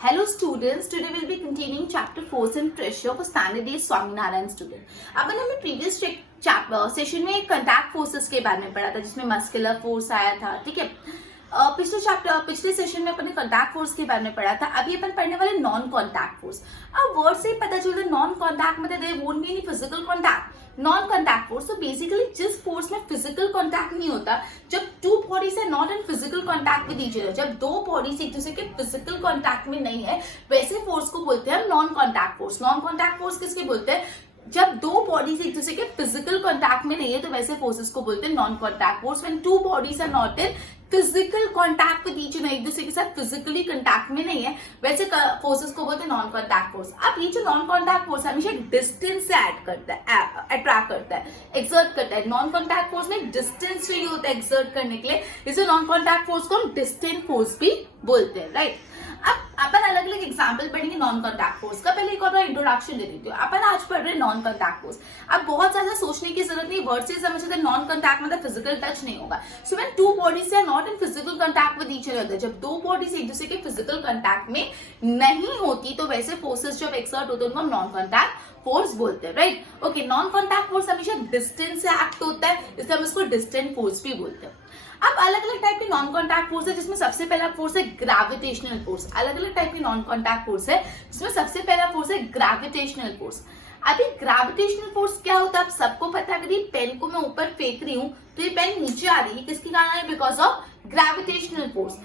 Hello students, today we'll be continuing chapter Force and Pressure for standard day Swaminarayan student। अपन हमने previous session में contact forces के बारे में पढ़ा था जिसमें muscular force आया था, ठीक है। पिछले सेशन में अपन ने कॉन्टैक्ट फोर्स के बारे में पढ़ा था। अभी अपन पढ़ने वाले नॉन कॉन्टैक्ट फोर्स। अब वर्ड से ही पता चलता है नॉन कॉन्टैक्ट मतलब there won't be any physical contact. Non contact force, तो बेसिकली जिस फोर्स में फिजिकल कॉन्टैक्ट नहीं होता, जब two bodies are not in physical contact with each other, जब दो बॉडीज एक दूसरे के फिजिकल कॉन्टैक्ट में नहीं है, वैसे फोर्स को बोलते हैं non contact force. Non contact force किसके बोलते हैं? जब दो बॉडीज एक दूसरे के फिजिकल कॉन्टैक्ट में नहीं है, तो वैसे फोर्सेस को बोलते हैं non contact force. When two bodies are not in physical contact with each other, एक दूसरे के साथ फिजिकली कॉन्टैक्ट में नहीं है, वैसे फोर्सेस को बोलते हैं नॉन कॉन्टैक्ट फोर्स। अब ये जो नॉन कॉन्टैक्ट फोर्स हमेशा डिस्टेंस से ऐड करता है, अट्रैक्ट करता है, एक्सर्ट करता है। नॉन कॉन्टैक्ट फोर्स में डिस्टेंस चाहिए होता है एक्सर्ट करने के लिए, इसलिए नॉन कॉन्टैक्ट फोर्स को हम डिस्टेंट फोर्स भी बोलते हैं, राइट। अब अपन अलग अलग एग्जांपल पढ़ेंगे नॉन कॉन्टैक्ट फोर्स का। पहले एक और इंट्रोडक्शन दे देती हूँ। अपन आज पढ़ रहे नॉन कॉन्टैक्ट फोर्स। अब बहुत ज्यादा सोचने की जरूरत नहीं, वर्ड से समझते हैं नॉन कॉन्टैक्ट मतलब फिजिकल टच नहीं होगा। So when two bodies are not in physical contact with each other, जब दो बॉडीज एक दूसरे के फिजिकल कॉन्टैक्ट में नहीं होती, तो वैसे फोर्सेस जब एक्सर्ट होते हैं उनको हम नॉन कॉन्टैक्ट फोर्स बोलते हैं, right. Okay, non contact force हमेशा डिस्टेंस से एक्ट होता है, इसलिए हम इसको डिस्टेंट फोर्स भी बोलते हैं। अब अलग अलग टाइप के नॉन कॉन्टैक्ट फोर्स है, जिसमें सबसे पहला फोर्स है ग्रेविटेशनल फोर्स। अलग अलग टाइप की नॉन कॉन्टैक्ट फोर्स है, जिसमें सबसे पहला फोर्स है ग्रेविटेशनल फोर्स। अभी ग्रेविटेशनल फोर्स क्या होता है आप सबको पता है। अगर पेन को मैं ऊपर फेंक रही हूँ तो ये पेन नीचे आ रही है, किसके कारण है? Because of gravitational force.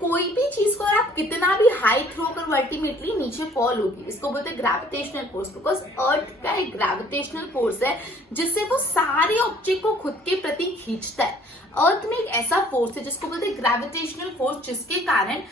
कोई भी चीज को आप कितना भी हाई थ्रो कर वो अल्टीमेटली नीचे फॉल होगी, इसको बोलते हैं ग्रेविटेशनल फोर्स। बिकॉज अर्थ का एक ग्रेविटेशनल फोर्स है जिससे वो सारे ऑब्जेक्ट को खुद के प्रति खींचता है। अर्थ में एक ऐसा फोर्स है जिसको बोलते हैं ग्रेविटेशनल फोर्स, जिसके कारण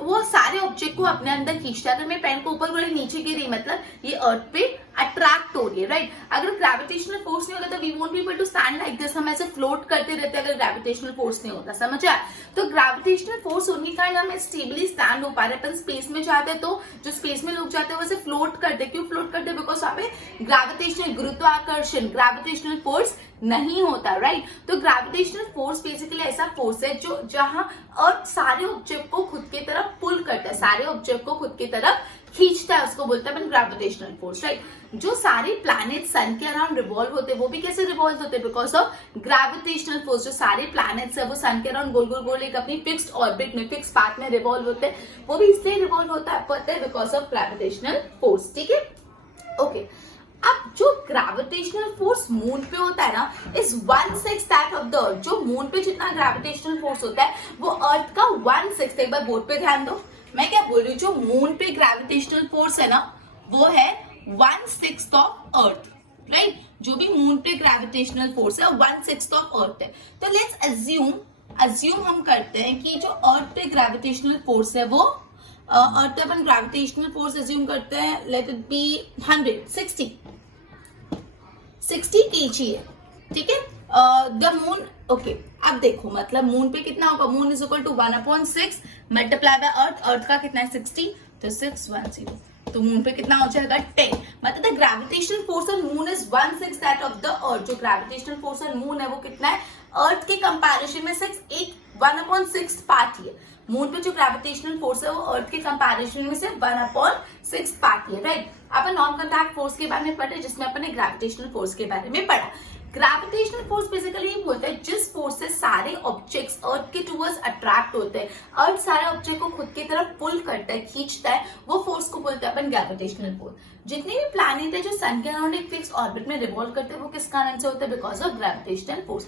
वो सारे ऑब्जेक्ट को अपने अंदर खींचता है। अगर मैं पेन को ऊपर बड़े नीचे गिरी मतलब ये अर्थ पे अट्रैक्ट हो रही है, राइट। अगर ग्रेविटेशनल फोर्स नहीं होगा तो we won't be able to stand like this, हम ऐसे फ्लोट करते रहते अगर ग्रेविटेशनल फोर्स नहीं होता, समझा? तो ग्रेविटेशनल फोर्स होने के कारण हम स्टेबली स्टैंड हो पा रहे हैं। अपन स्पेस में जाते हैं तो जो स्पेस में लोग जाते हैं वैसे फ्लोट करते। क्यों फ्लोट करते? बिकॉज वहां पे ग्रेविटेशनल गुरुत्वाकर्षण ग्रेविटेशनल फोर्स नहीं होता, राइट। तो ग्रेविटेशनल फोर्स बेसिकली ऐसा फोर्स है जो जहां अर्थ सारे ऑब्जेक्ट को खुद की तरफ पुल करता है, सारे ऑब्जेक्ट को खुद की तरफ खींचता है, उसको बोलते हैं ग्रेविटेशनल फोर्स, राइट। जो सारे प्लैनेट सन के अराउंड रिवॉल्व होते हैं वो भी कैसे रिवॉल्व होते हैं? Because of gravitational force. जो सारे प्लैनेट्स है वो सन के अराउंड गोल गोल गोल एक अपनी फिक्स्ड ऑर्बिट में फिक्स पाथ में रिवॉल्व होते हैं, वो भी इसलिए रिवॉल्व होता है बिकॉज ऑफ ग्रेविटेशनल फोर्स, ठीक है। ओके, अब जो ग्रेविटेशनल फोर्स मून पे होता है ना, इज 1/6 दैट ऑफ द अर्थ। जो मून पे जितना ग्रेविटेशनल फोर्स होता है वो अर्थ का 1/6। एक बार बोर्ड पे ध्यान दो, मैं क्या बोल रही हूँ, जो मून पे ग्रेविटेशनल फोर्स है ना वो है 1/6 ऑफ अर्थ, राइट। जो भी मून पे ग्रेविटेशनल फोर्स है 1/6 ऑफ अर्थ है। तो लेट्स अज्यूम हम करते हैं कि जो अर्थ पे ग्रेविटेशनल फोर्स है वो अर्थ पे अपन ग्रेविटेशनल फोर्स अज्यूम करते हैं, लेट इट बी 60 kg है, ठीक है। द मून, ओके, अब देखो मतलब मून पे कितना होगा? Moon is equal to 1/6 multiply by earth. Earth का कितना है 60, तो 610, तो मून पे कितना हो जाएगा 10। मतलब the gravitational force on moon is 1/6 that of the अर्थ। जो ग्रेविटेशनल फोर्स ऑन मून है वो कितना है? अर्थ के कंपैरिजन में 1/6 पार्ट ही है। मून पे जो ग्रेविटेशनल फोर्स है वो अर्थ के कंपैरिजन में से 1/6 पार्ट है, राइट। अपन नॉन कॉन्टैक्ट फोर्स के बारे में पढ़े जिसमें अपन ने ग्रेविटेशनल फोर्स के बारे में पढ़ा। ग्रेविटेशनल फोर्स बेसिकली ये बोलता है जिस फोर्स से सारे ऑब्जेक्ट्स अर्थ के टुवर्ड्स अट्रैक्ट होते हैं, अर्थ सारे ऑब्जेक्ट को खुद की तरफ पुल करता है, खींचता है, वो फोर्स को बोलते हैं अपन ग्रेविटेशनल फोर्स। जितने भी प्लैनेट है जो सन के अराउंड एक फिक्स ऑर्बिट में रिवॉल्व करते हैं वो किस कारण से होते हैं? Because of gravitational force.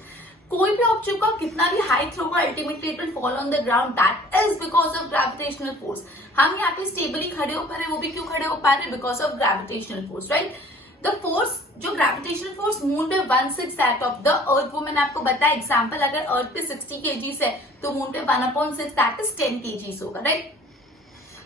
कोई भी ऑब्जेक्ट को कितना भी हाई थ्रो का ultimately it will fall on the ground, that is because of gravitational force. हम यहाँ पे स्टेबली खड़े हो पा रहे हैं, वो भी क्यों खड़े हो पा रहे हैं? Because of gravitational force, right. The force, जो ग्रेविटेशनल फोर्स मून पे 1/6 दैट ऑफ द अर्थ, वो मैंने आपको बताया एग्जाम्पल। अगर अर्थ पे 60 kg है तो मून पे 1/6 दैट इज 10 kg होगा, राइट।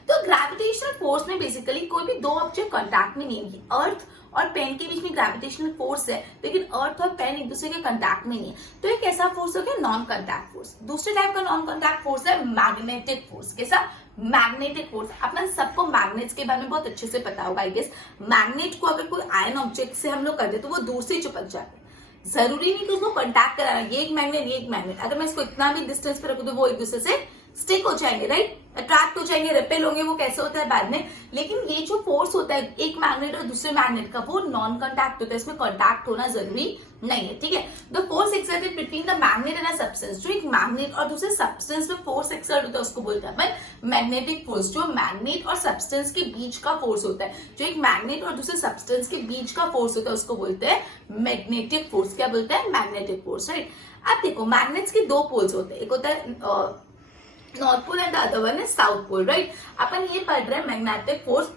तो ग्रेविटेशनल फोर्स में बेसिकली कोई भी दो ऑब्जेक्ट कॉन्टैक्ट में नहीं है। अर्थ और पेन के बीच में ग्रेविटेशनल फोर्स है, लेकिन अर्थ और पेन एक दूसरे के कॉन्टैक्ट में नहीं है, तो एक ऐसा फोर्स हो गया नॉन कॉन्टैक्ट फोर्स। दूसरे टाइप का नॉन कॉन्टैक्ट फोर्स है मैग्नेटिक फोर्स। कैसा? Magnetic force. अपन सबको मैग्नेट्स के बारे में बहुत अच्छे से पता होगा, आई गेस। मैग्नेट को अगर कोई आयन ऑब्जेक्ट से हम लोग कर दे तो वो दूर से चिपक जाते हैं। जरूरी नहीं कि उसको कॉन्टैक्ट कराना, ये एक मैग्नेट ये एक मैग्नेट, अगर मैं इसको इतना भी डिस्टेंस पे रखूं तो वो एक दूसरे से स्टिक हो जाएंगे, राइट, अट्रैक्ट हो जाएंगे, रिपेल होंगे, वो कैसे होता है बाद में। लेकिन ये जो फोर्स होता है एक मैग्नेट और दूसरे मैग्नेट का, वो नॉन कॉन्टैक्ट होता है, इसमें कॉन्टैक्ट होना जरूरी नहीं है, ठीक है। The force exerted between the magnet and a substance, जो एक मैग्नेट और दूसरे सब्सटेंस में फोर्स एक्सर्ट होता है उसको बोलते हैं अपन मैग्नेटिक फोर्स। जो मैग्नेट और सब्सटेंस के बीच का फोर्स होता है, जो एक मैग्नेट और दूसरे सब्सटेंस के बीच का फोर्स होता है उसको बोलते हैं मैग्नेटिक फोर्स। क्या बोलते हैं? Magnetic force, right. अब देखो मैग्नेट्स के दो पोल्स होते हैं, एक होता है north pole and the other one is south pole, right. अपन ये पढ़ रहे हैं magnetic force,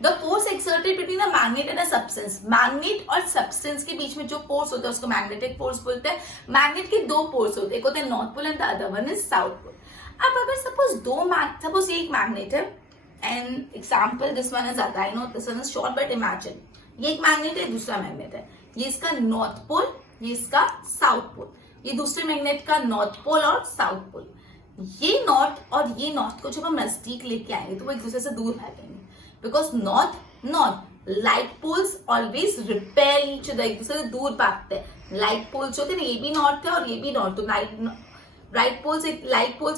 the force exerted between the magnet and a substance. Magnet और सब्सटेंस के बीच में जो फोर्स होता है उसको मैग्नेटिक फोर्स बोलते हैं। मैग्नेट के दो पोल्स होते हैं, एक होता है north pole and the other one is south pole. अब अगर सपोज ये एक मैग्नेट है and example this one is I know this one is short but imagine ये एक मैग्नेट है, दूसरा मैग्नेट है, ये इसका नॉर्थ पोल, ये इसका साउथ पोल, ये दूसरे मैग्नेट का नॉर्थ पोल और साउथ पोल। ये नॉर्थ और ये नॉर्थ को जब हम नजदीक लेके आएंगे तो वो एक दूसरे से दूर भागेंगे, because north like poles always repel each other, एक दूसरे से दूर भागते हैं। लाइट पोल्स होते हैं, ये भी नॉर्थ है और ये भी नॉर्थ, तो लाइट पोल्स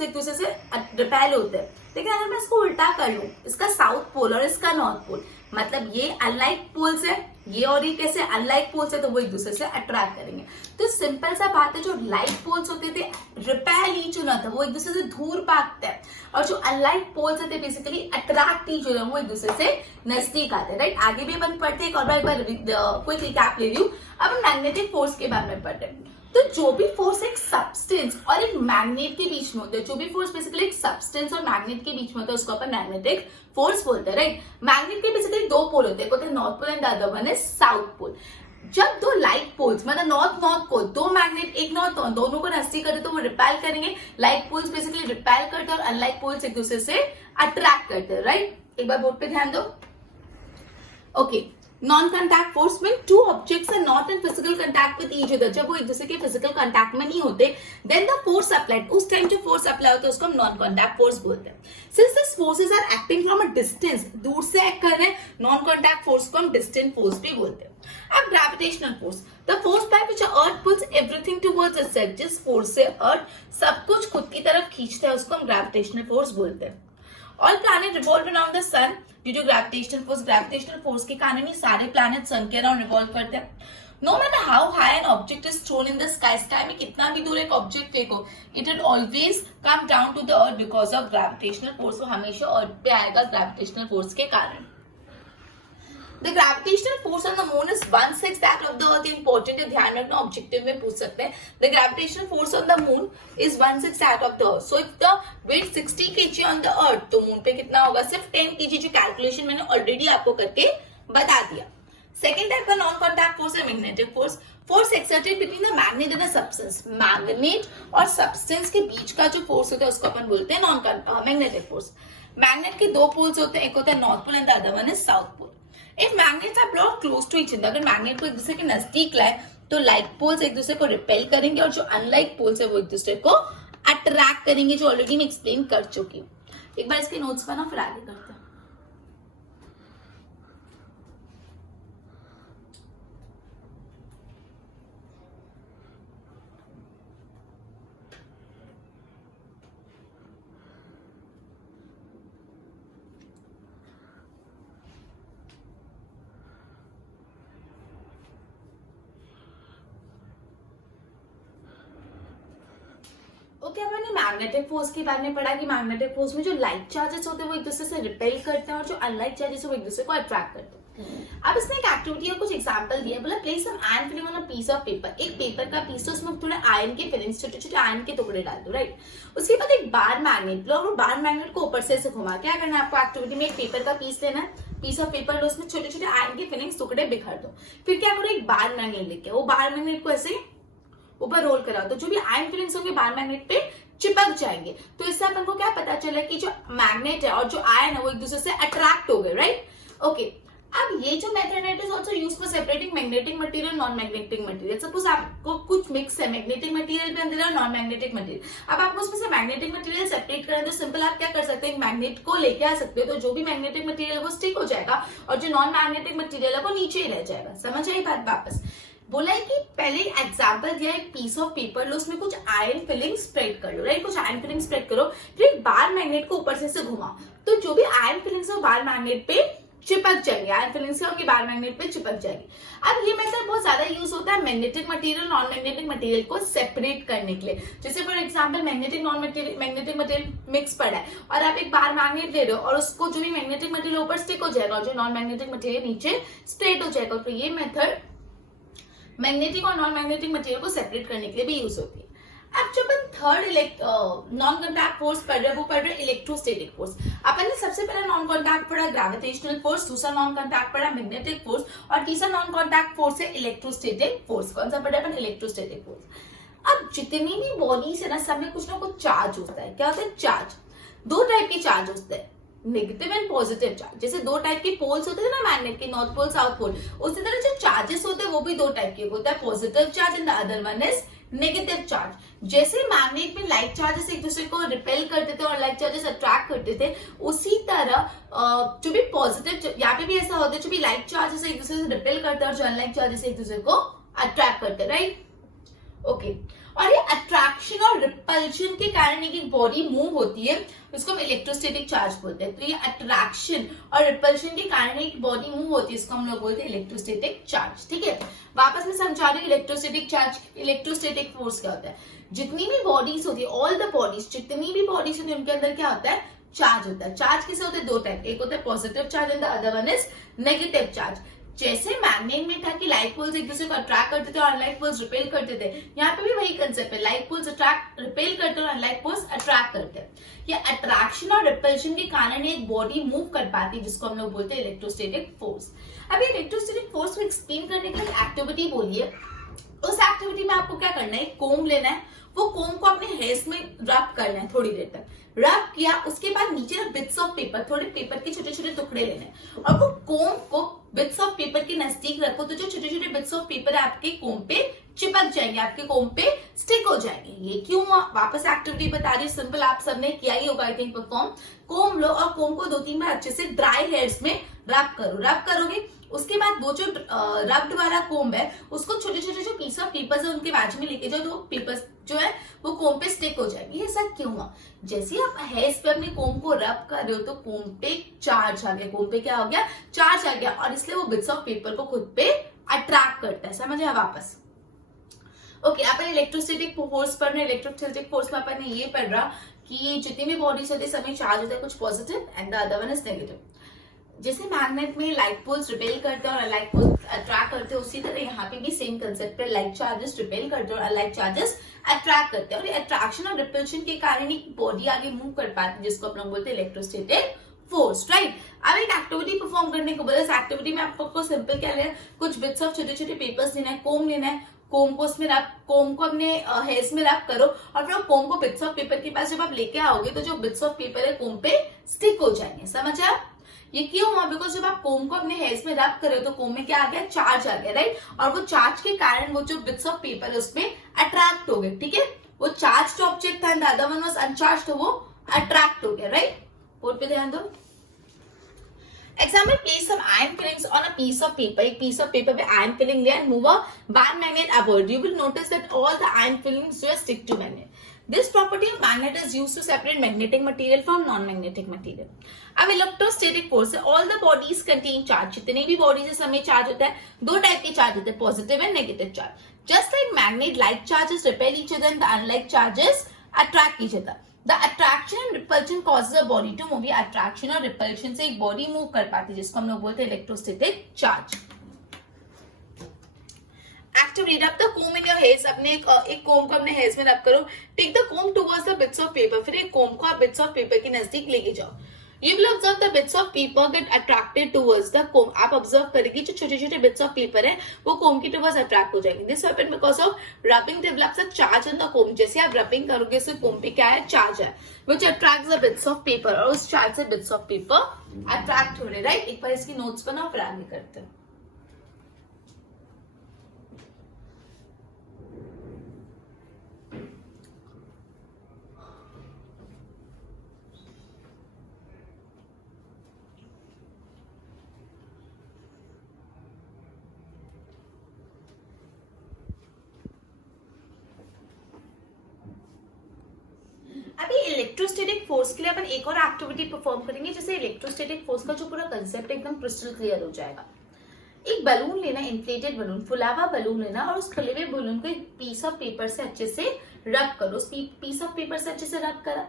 एक दूसरे से रिपेल होते हैं। लेकिन अगर मैं इसको उल्टा कर लूं, इसका साउथ पोल और इसका नॉर्थ पोल, मतलब ये अनलाइक पोल्स है, ये और ये कैसे अनलाइक पोल्स है, तो वो एक दूसरे से अट्रैक्ट करेंगे। तो सिंपल सा बात है, जो लाइट पोल्स होते थे रिपेल ईच अदर, वो एक दूसरे से दूर भागते हैं, और जो अनलाइक पोल्स होते हैं बेसिकली अट्रैक्ट ईच अदर, वो एक दूसरे से नजदीक आते हैं, राइट। आगे भी अपन पढ़ते हैं, एक बार क्विक रिकैप ले रही हूँ। अब हम मैग्नेटिक फोर्स के बारे में पढ़ रहे हैं। तो जो भी फोर्स एक सब्सटेंस और एक मैग्नेट के बीच में होता है, जो भी फोर्स बेसिकली एक सब्सटेंस और मैग्नेट के बीच में होता है उसको अपन मैग्नेटिक फोर्स बोलते हैं, राइट। मैग्नेट के बेसिकली दो पोल होते हैं, एक होता है north pole and the other one is south pole. जब दो लाइट पोल्स मतलब नॉर्थ को दो मैग्नेट एक नॉर्थ दोनों को नजदीक करते तो वो रिपेल करेंगे। लाइट पोल्स बेसिकली रिपेल करते हैं और अनलाइक पोल्स एक दूसरे से अट्रैक्ट करते हैं, राइट। एक बार बोर्ड पे ध्यान दो। Okay, non-contact force when two objects are not in physical contact with each other, जब वो एक दूसरे के physical contact में नहीं होते, then the force applied, उस टाइम जो force apply होता है उसको हम non-contact force बोलते हैं। Since these forces are acting from a distance, दूर से act कर रहे हैं, non-contact force को हम distant force भी बोलते हैं। अब gravitational force, the force by which earth pulls everything towards itself, जिस force से earth सब कुछ खुद की तरफ खींचता है उसको हम gravitational force बोलते हैं। All planets revolve around the sun due to gravitational force के कारण ही सारे प्लैनेट सन के अराउंड रिवॉल्व करते हैं। No matter how high an object is thrown in the sky, sky में कितना भी दूर एक ऑब्जेक्ट फेंको, it will always come down to the earth because of gravitational force, वो हमेशा अर्थ पे आएगा gravitational force के कारण। The gravitational force on the moon is 1/6 that of the earth. Important है, ध्यान रखना, ऑब्जेक्टिव में पूछ सकते हैं। The gravitational force on the moon is 1/6 that of the earth. So if the weight 60 kg on the earth, तो moon पे कितना होगा? सिर्फ 10 kg, जो कैलकुलेशन मैंने ऑलरेडी आपको करके बता दिया। सेकेंड टाइप का नॉन कॉन्टैक्ट फोर्स है magnetic force. Force exerted between the magnet and the substance, magnet और सब्सटेंस के बीच का जो फोर्स होता है उसको अपन बोलते हैं मैग्नेटिक फोर्स। मैग्नेट के दो पोल्स होते हैं, एक होता है north pole and the other one is south pole. If magnets are brought close to each other, अगर मैग्नेट को एक दूसरे के नजदीक लाए तो लाइक पोल्स एक दूसरे को रिपेल करेंगे और जो अनलाइक पोल्स है वो एक दूसरे को अट्रैक्ट करेंगे, जो ऑलरेडी मैं एक्सप्लेन कर चुकी हूँ। एक बार इसके नोट्स बनाओ फिर आगे करते हैं। ओके, हमने मैग्नेटिक फोर्स के बारे में पढ़ा कि मैग्नेटिक फोर्स में जो लाइट चार्जेस होते हैं वो एक दूसरे से रिपेल करते हैं और जो अनलाइक चार्जेस वो एक दूसरे को अट्रैक्ट करते हैं। अब इसमें एक एक्टिविटी और कुछ एग्जांपल दिया, बोला place some iron filing on a piece of paper. एक पेपर का पीस है, उसमें थोड़े आयरन के फिलिंग्स, छोटे छोटे आयरन के टुकड़े डाल दो, राइट। उसके बाद एक बार मैग्नेट लो और वो बार मैग्नेट को ऊपर से ऐसे घुमा। क्या करना है आपको एक्टिविटी में? एक पेपर का पीस लेना है, पीस ऑफ पेपर लो, उसमें छोटे छोटे आयरन के फिलिंग्स टुकड़े बिखर दो। फिर क्या करो, एक बार मैग्नेट लेके वो बार मैग्नेट को ऐसे ऊपर रोल कराओ, तो जो भी आयरन फिलिंग्स होंगे बार मैग्नेट पे चिपक जाएंगे। तो इससे अपन को क्या पता चला कि जो मैग्नेट है और जो आयन है वो एक दूसरे से अट्रैक्ट हो गए, राइट। ओके, अब ये जो मेथड है it is also used for separating magnetic material non magnetic material. Suppose आपको कुछ मिक्स है, मैग्नेटिक मटेरियल भी अंदर है, नॉन मैग्नेटिक मटेरियल। अब आपको उसमें से मैग्नेटिक मटेरियल सेपरेट करना है तो सिंपल आप क्या कर सकते हैं, मैग्नेट को लेके आ सकते हो, तो जो भी मैग्नेटिक मटेरियल वो स्टिक हो जाएगा और जो नॉन मैग्नेटिक मटेरियल है वो नीचे ही रह जाएगा। समझ आई बात? वापस बोला है कि पहले एग्जाम्पल दिया, एक पीस ऑफ पेपर लो, उसमें कुछ आयरन फिलिंग स्प्रेड कर लो, राइट, कुछ आयरन फिलिंग स्प्रेड करो, फिर एक बार मैग्नेट को ऊपर से घुमाओ, तो जो भी आयरन फिलिंग्स है वो बार मैग्नेट पे चिपक जाएगी, आयरन फिलिंग्स से उनकी बार मैग्नेट पे चिपक जाएगी। अब ये मेथड बहुत ज्यादा यूज होता है magnetic material non magnetic material को सेपरेट करने के लिए। जैसे for example magnetic magnetic material mix पड़ा है और आप एक बार मैग्नेट ले रहे हो और उसको जो भी मैग्नेटिक मटेरियल ऊपर स्टिक हो जाएगा और जो नॉन मैग्नेटिक मटेरियल नीचे स्ट्रेट हो जाएगा। तो ये मेथड मैग्नेटिक और नॉन मैग्नेटिक मटेरियल को सेपरेट करने के लिए भी यूज होती है। अब जो अपन थर्ड नॉन कॉन्टैक्ट फोर्स पढ़ रहे हैं वो पढ़ रहे हैं इलेक्ट्रोस्टैटिक फोर्स। अपन ने सबसे पहला नॉन कॉन्टैक्ट पढ़ा ग्रेविटेशनल फोर्स, दूसरा नॉन कॉन्टैक्ट पढ़ा मैग्नेटिक फोर्स और तीसरा नॉन कॉन्टैक्ट फोर्स है इलेक्ट्रोस्टैटिक फोर्स। कौन सा पढ़ा अपन? Electrostatic force. अब जितनी भी बॉडीज है ना, सब में कुछ ना कुछ चार्ज होता है। क्या होता है? चार्ज। दो टाइप के चार्ज होते हैं, नेगेटिव एंड पॉजिटिव चार्ज। जैसे दो टाइप के पोल्स होते हैं ना मैग्नेट के, नॉर्थ पोल साउथ पोल, उसी तरह जो चार्जेस होते हैं वो भी दो टाइप के होता है, positive charge and the other one is negative charge. जैसे मैग्नेट में लाइट चार्जेस एक दूसरे को रिपेल करते थे और लाइट चार्जेस अट्रैक्ट करते थे, उसी तरह जो भी पॉजिटिव, यहाँ पे भी ऐसा होता है, जो भी लाइट चार्जेस एक दूसरे से रिपेल करते हैं और जो अनलाइट चार्जेस एक दूसरे को अट्रैक्ट करते हैं, राइट? ओके। और ये अट्रैक्शन और रिपल्शन के कारण एक बॉडी मूव होती है, उसको हम इलेक्ट्रोस्टैटिक चार्ज बोलते हैं। तो ये अट्रैक्शन और रिपल्शन के कारण एक बॉडी मूव होती है, इसको हम लोग बोलते हैं इलेक्ट्रोस्टैटिक चार्ज। ठीक है, वापस में समझा रही हूँ इलेक्ट्रोस्टैटिक चार्ज, इलेक्ट्रोस्टैटिक फोर्स क्या होता है। जितनी भी बॉडीज होती है, ऑल द बॉडीज, जितनी भी बॉडीज होती है, उनके अंदर क्या होता है? चार्ज होता है। चार्ज किसे होते हैं? दो टाइप, एक होता है positive charge and the other one is negative charge. जैसे मैग्नेट में था कि लाइट पोल्स एक दूसरे को अट्रैक्ट करते थे और अनलाइट पोल्स रिपेल करते थे, यहाँ पे भी वही कंसेप्ट है, लाइट पोल्स अट्रैक्ट रिपेल करते हैं और अनलाइट पोल्स अट्रैक्ट करते हैं। ये अट्रैक्शन और रिपल्शन के कारण एक बॉडी मूव कर पाती है, जिसको हम लोग बोलते हैं इलेक्ट्रोस्टैटिक फोर्स। अब इलेक्ट्रोस्टैटिक फोर्स को एक्सप्लेन करने के लिए एक्टिविटी बोलिए। उस एक्टिविटी में आपको क्या करना है? कोम लेना है, वो कोम को अपने हेयर्स में रब करना है थोड़ी देर तक। रब किया, उसके बाद नीचे ना बिट्स ऑफ पेपर, थोड़े पेपर के छोटे छोटे टुकड़े लेने हैं और वो कोम को बिट्स ऑफ पेपर के नजदीक रखो, तो जो छोटे छोटे बिट्स ऑफ पेपर है आपके कोम पे चिपक जाएंगे, आपके कोम पे स्टिक हो जाएंगे। ये क्यों? वापस एक्टिविटी बता रही, सिंपल, आप सबने किया ही होगा आई थिंक परफॉर्म। कोम लो और कोम को 2-3 बार अच्छे से ड्राई हेयर्स में रब करो। रब करोगे, उसके बाद वो जो रब्ड वाला कोम है, उसको छोटे छोटे जो पीस ऑफ पेपर्स है उनके बाजू में लेके जाओ, तो पेपर्स जो है वो कोम पे स्टिक हो जाएगी। ये सब क्यों हुआ? जैसे आप हेयर्स पे अपने कोम को रब कर रहे हो तो कोम पे चार्ज आ गया, कोम पे क्या हो गया? चार्ज आ गया, और इसलिए वो बिट्स ऑफ पेपर को खुद पे अट्रैक्ट करता है। समझे वापस? ओके, अपन इलेक्ट्रोस्टैटिक फोर्स पढ़ रहे हैं। इलेक्ट्रोस्टैटिक फोर्स में अपन ने ये पढ़ रहा कि जितनी भी बॉडीज होती है सब में चार्ज होता है, कुछ positive and the other one is negative. जैसे मैग्नेट में लाइट पोल्स रिपेल करते हैं और लाइट पोल्स अट्रैक्ट करते हैं, उसी तरह यहाँ पे भी सेम कंसेप्ट पे लाइट चार्जेस रिपेल करते हैं और लाइट चार्जेस अट्रैक्ट करते हैं, और अट्रैक्शन और रिपल्शन के कारण ही बॉडी आगे मूव कर पाती है, जिसको अपन बोलते हैं इलेक्ट्रोस्टैटिक फोर्स, राइट? अब एक एक्टिविटी परफॉर्म करने को बोला। इस एक्टिविटी में आपको सिंपल क्या लेना है? कुछ बिट्स ऑफ छोटे छोटे पेपर्स लेना है, कोम लेना है, कोम को उसमें रब, कोम को अपने हेयर्स में रब करो और फिर कोम को बिट्स ऑफ पेपर के पास जब आप लेके आओगे तो जो बिट्स ऑफ पेपर है कोम पे स्टिक हो जाएंगे। समझ आया? ये क्यों हुआ? बिकॉज जब आप कोम को अपने हेयर्स में रब कर रहे हो तो कोम में क्या आ गया? चार्ज आ गया, राइट? और वो चार्ज के कारण वो जो बिट्स ऑफ पेपर है उसमें अट्रैक्ट हो गए। ठीक है, वो चार्ज ऑब्जेक्ट था and the other one was uncharged, तो वो अट्रैक्ट हो गया, राइट? बोर्ड पे ध्यान दो। Example, place some iron fillings on a piece of paper. एक piece of paper पे iron filling लिया and move a bar magnet upward. You will notice that all the iron fillings जो है stick to magnet. This property of magnet is used to separate magnetic material from non-magnetic material. अब electrostatic force है, all the bodies contain charge. जितने भी bodies है सब में charge होता है, दो टाइप के चार्ज होते हैं, positive and negative charge. Just like magnet, light charges repel each other and the unlike charges attract each other. The attraction and repulsion causes a body to move. Attraction और repulsion से एक body move कर पाती है, जिसको हम लोग बोलते हैं electrostatic charge. Active read up the comb in your hairs. अपने एक कोम को अपने हेयर्स में रब करो। Take the comb towards the bits of paper. फिर एक कोम को आप बिट्स ऑफ पेपर के नजदीक लेके जाओ। You will observe the bits of paper get attracted towards the comb. आप ऑब्जर्व करेंगे जो छोटे छोटे बिट्स ऑफ पेपर है वो कोम की टुवर्ड्स अट्रैक्ट हो जाएंगे। This happen because of rubbing develops a charge on the comb. जैसे आप रबिंग करोगे उससे कोम पे क्या है? चार्ज है, which attracts the bits of paper, और उस चार्ज से बिट्स ऑफ पेपर अट्रैक्ट हो रहे, राइट? एक बार इसकी नोट्स बनाओ फिर आगे करते हैं। इलेक्ट्रोस्टैटिक फोर्स के लिए अपन एक और एक्टिविटी परफॉर्म करेंगे, जैसे इलेक्ट्रोस्टैटिक फोर्स का जो पूरा कंसेप्ट एकदम क्रिस्टल क्लियर हो जाएगा। एक बलून लेना, इन्फ्लेटेड बलून, फुला हुआ बलून लेना और उस खुले हुए बलून को एक पीस ऑफ पेपर से अच्छे से रब करो। उस पीस ऑफ पेपर से अच्छे से रब करा।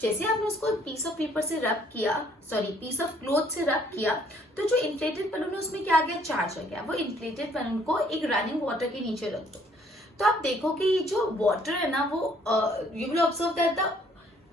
जैसे आपने उसको पीस ऑफ पेपर से रब किया, सॉरी पीस ऑफ क्लॉथ से रब किया, तो जो इन्फ्लेटेड बलून है उसमें क्या आ गया, चार्ज आ गया। वो इन्फ्लेटेड बलून को एक रनिंग वाटर के नीचे रख दो। तो आप देखो कि जो वाटर है ना, वो you will observe that the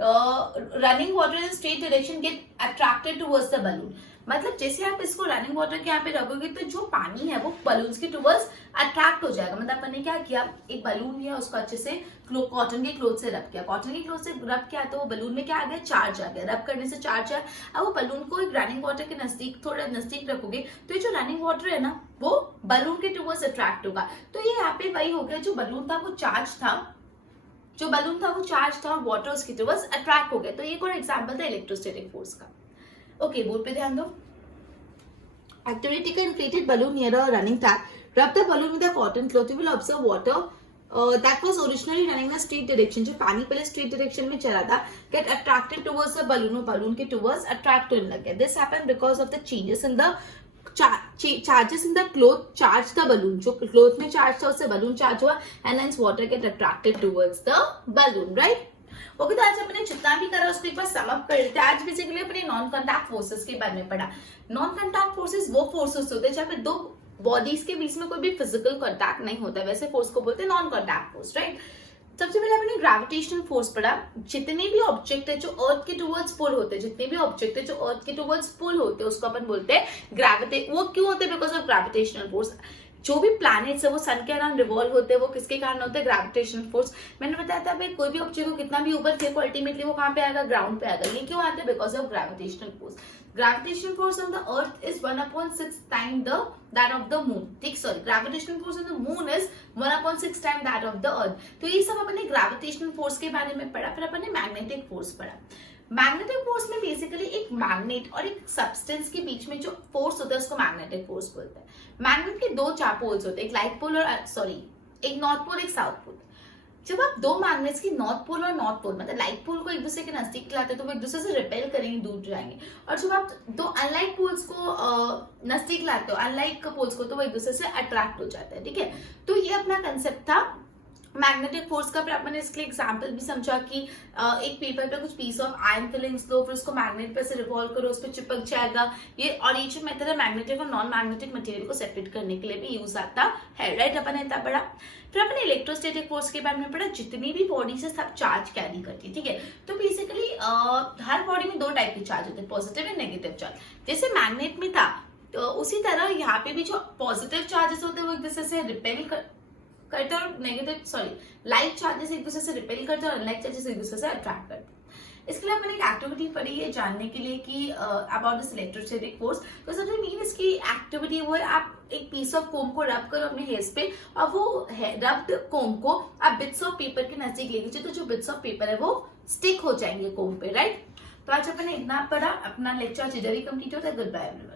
running water in straight direction get attracted towards the balloon. मतलब जैसे आप इसको रनिंग वाटर के यहाँ पे रखोगे तो जो पानी है वो बलून्स के टुवर्ड्स अट्रैक्ट हो जाएगा। मतलब अपन ने क्या किया, एक बलून लिया, उसको अच्छे से कॉटन के क्लोथ से रब किया। कॉटन के क्लोथ से रब किया तो वो बलून में क्या आ गया, चार्ज आ गया। रब करने से चार्ज आया। अब वो बलून को एक रनिंग वाटर के नजदीक, थोड़ा नजदीक रखोगे तो ये जो रनिंग वाटर है ना वो बलून के टुवर्ड्स अट्रैक्ट होगा। तो ये यहाँ पे वही हो गया, जो बलून था वो चार्ज था, जो बलून था वो चार्ज था और वाटर उसके टुवर्ड्स अट्रैक्ट हो गया। तो ये एक और एग्जाम्पल था इलेक्ट्रोस्टैटिक फोर्स का। ओके, बोर्ड पे ध्यान दो। Activity, take an inflated balloon near a running tap. Rub the balloon with a cotton cloth. You will observe water that was originally running in a straight direction. जो पानी पहले straight direction में चला था, get attracted towards the balloon और balloon के towards attract होने लग गया. This happened because of the changes in the charges in the cloth charge the balloon. जो cloth में charge था उससे balloon charge हुआ and hence water get attracted towards the balloon, right? Okay, तो आज अपने जितना भी करा उसको एक बार सम अप कर लेते हैं। आज बेसिकली अपने नॉन कॉन्टैक्ट फोर्सेस के बारे में पढ़ा। नॉन कॉन्टैक्ट फोर्सेस वो फोर्सेस होते हैं जहाँ पे दो बॉडीज के बीच में कोई भी फिजिकल कॉन्टैक्ट नहीं होता है, वैसे फोर्स को बोलते हैं नॉन कॉन्टैक्ट फोर्स, राइट। सबसे पहले अपने ग्रेविटेशनल फोर्स पढ़ा। जितने भी ऑब्जेक्ट है जो अर्थ के टुवर्ड्स पुल होते हैं, जितने भी ऑब्जेक्ट है जो अर्थ के टुवर्ड्स पुल होते हैं उसको अपन बोलते हैं ग्रेविटे। वो क्यों होते हैं, बिकॉज ऑफ ग्रेविटेशनल फोर्स। जो भी प्लैनेट्स है वो सन के अराउंड रिवॉल्व होते हैं, वो किसके कारण होते हैं, ग्रेविटेशनल फोर्स। मैंने बताया था भाई कोई भी ऑब्जेक्ट को कितना भी ऊपर फेंको अल्टीमेटली वो कहाँ पे आएगा, ग्राउंड पे आएगा। ये क्यों आता है, because of gravitational force. Gravitational force on the earth is 1/6 time that of the moon. ठीक, sorry, gravitational force on the moon is 1/6 time that of the earth. तो ये सब अपने ग्रेविटेशनल फोर्स के बारे में पढ़ा। फिर अपन ने मैग्नेटिक फोर्स पढ़ा। मैग्नेटिक फोर्स में बेसिकली एक मैग्नेट और एक सब्सटेंस के बीच में जो फोर्स होता है उसको मैग्नेटिक फोर्स बोलते हैं। मैग्नेट के दो पोल्स होते हैं, एक लाइट पोल और सॉरी एक नॉर्थ पोल, एक साउथ पोल। जब आप दो मैग्नेट्स की नॉर्थ पोल और नॉर्थ पोल मतलब लाइट पोल को एक दूसरे के नजदीक लाते हैं तो वो एक दूसरे से रिपेल करेंगे, दूर जाएंगे। और जब आप दो अनलाइक पोल्स को नजदीक लाते हो, अनलाइक पोल्स को, तो वो एक दूसरे से अट्रैक्ट हो जाते हैं। ठीक है, तो ये अपना कंसेप्ट था मैग्नेटिक फोर्स का। फिर अपन ने इसके एग्जांपल भी समझा कि एक पेपर पे कुछ पीस ऑफ आयरन फिलिंग्स लो, फिर उसको मैग्नेट पे से रिवॉल्व करो, उस पर चिपक जाएगा। ये और ये जो मेथड है मैग्नेटिक और नॉन मैग्नेटिक मटेरियल को सेपरेट करने के लिए भी यूज आता है, राइट। अपन ने इतना पढ़ा। फिर अपन इलेक्ट्रोस्टैटिक फोर्स के बारे में पढ़ा। जितनी भी बॉडी से सब चार्ज कैरी करती है, ठीक है। तो बेसिकली हर बॉडी में दो टाइप के चार्ज होते हैं, पॉजिटिव एंड नेगेटिव चार्ज। जैसे मैग्नेट में था तो उसी तरह यहाँ पे भी जो पॉजिटिव चार्जेस होते हैं वो एक दूसरे से रिपेल करते हैं और नेगेटिव लाइट चार्जेस एक दूसरे से रिपेल करते हैं और अनलाइक चार्जेस एक दूसरे से अट्रैक्ट करते हैं। इसके लिए मैंने एक एक्टिविटी पढ़ी है जानने के लिए कि अबाउट दिस इलेक्ट्रोस्टैटिक फोर्स। तो जो मीन इसकी एक्टिविटी वो है, आप एक पीस ऑफ कोम को रब करो अपने हेयर्स पे और वो रब्ड कोम को आप बिट्स ऑफ पेपर के नजदीक ले लीजिए, तो जो बिट्स ऑफ पेपर है वो स्टिक हो जाएंगे कोम पे, राइट। तो आज अपने इतना पढ़ा। अपना लेक्चर इधर ही कंप्लीट होता है। Goodbye everyone.